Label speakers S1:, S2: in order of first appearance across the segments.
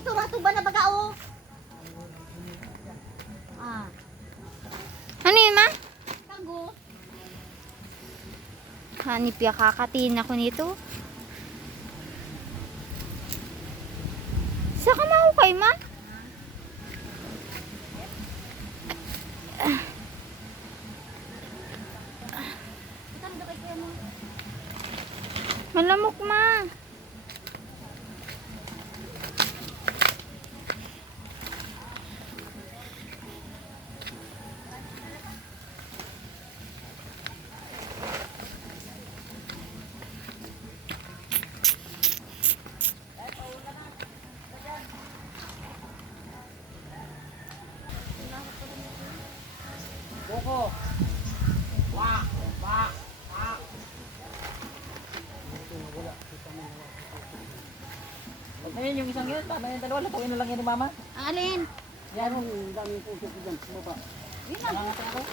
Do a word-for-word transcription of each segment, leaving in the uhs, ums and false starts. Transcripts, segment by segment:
S1: tuba na baga o. Ah.
S2: Ano yun, ma?
S1: Kago.
S2: Hanip ya, kakatiin ako nito. Saka mahukay, ma? Malamok, ma.
S3: Boko. Wak, wak, wak. Ayun yung isang yun, tama yung dalawa, lutuin na lang yun ni mama.
S1: Ang alin?
S3: Yan, ang daming puso ko dyan, baba.
S1: Yun na.
S3: Nangangatay ako.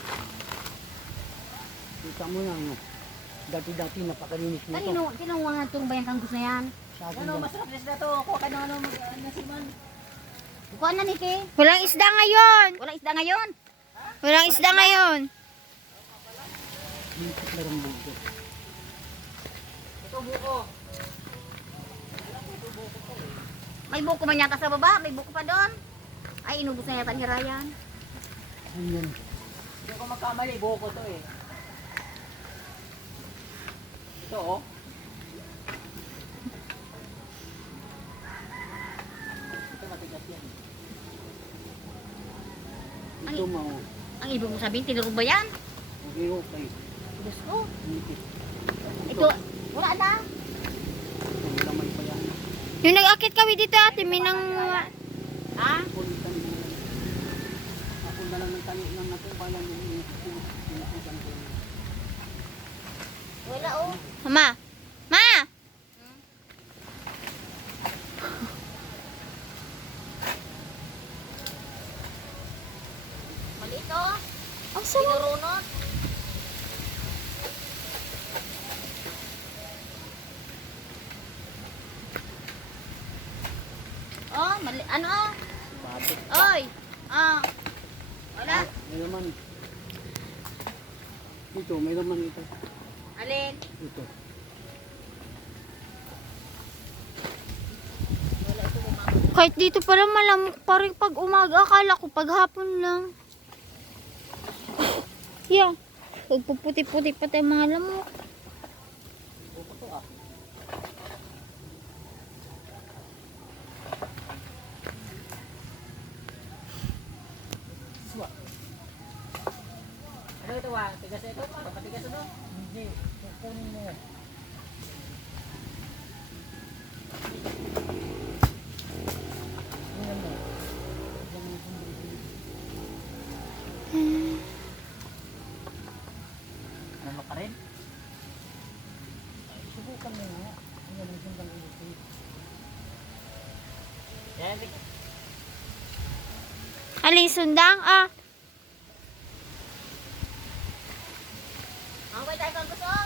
S4: Kita mo na, ano, dati-dati napakalinis nito.
S1: Kanino, sinong mga turbayan kang gusto na yan?
S4: Sa akin
S3: Ano,
S4: lang.
S3: masarap na to. Kuha ka ng ano, mag- nasiman.
S1: Kuha na, Niki.
S2: Walang isda ngayon.
S1: Walang isda ngayon.
S2: Walang isda ngayon.
S4: Limpit na rin buko.
S3: Ito buko.
S1: May buko man yata sa baba. May buko pa doon. Ay, inubos na yata ni Ryan.
S4: Ano yan?
S3: Hindi ako magkamali, buko to eh. Ito oh. Ito matigas yan.
S4: Ito mo,
S1: Ang ibig mo sabihin, tinurog ba yan?
S4: okay, okay.
S1: Diyos ko.
S4: Limpit.
S1: Ito, wala na.
S4: Ang lamay pa yan.
S2: Yung nag-akit kami dito, ate, minang...
S1: Ha?
S4: Kulitan mo lang. Ako na lang ng tani ng natin, balang yung inutusan ko.
S1: Wala oh.
S2: Ma! Ma!
S1: Maliit oh.
S2: Ang sarap.
S1: Pinurunot. Oh, mali ano oh?
S4: Batik.
S1: Oy. Ah. Wala.
S4: May laman. Ito, may laman ito.
S1: Alin?
S4: Ito.
S1: Wala ito bumabot.
S2: Kahit dito pala malamok pa rin pag umaga. Akala ko pag hapon lang. Yeah. Pagpuputi-puti pa tayo mga lamok.
S3: Buko to ah. Suwa. Ano ito ah? Tigas ito? Papatigas ito? Hindi. Kukunin mo. Tingnan mo. Ano pa rin? Ay, subukan mo nga. Ang galing sundang ilipit. Yan,
S2: Alin sundang? Ah,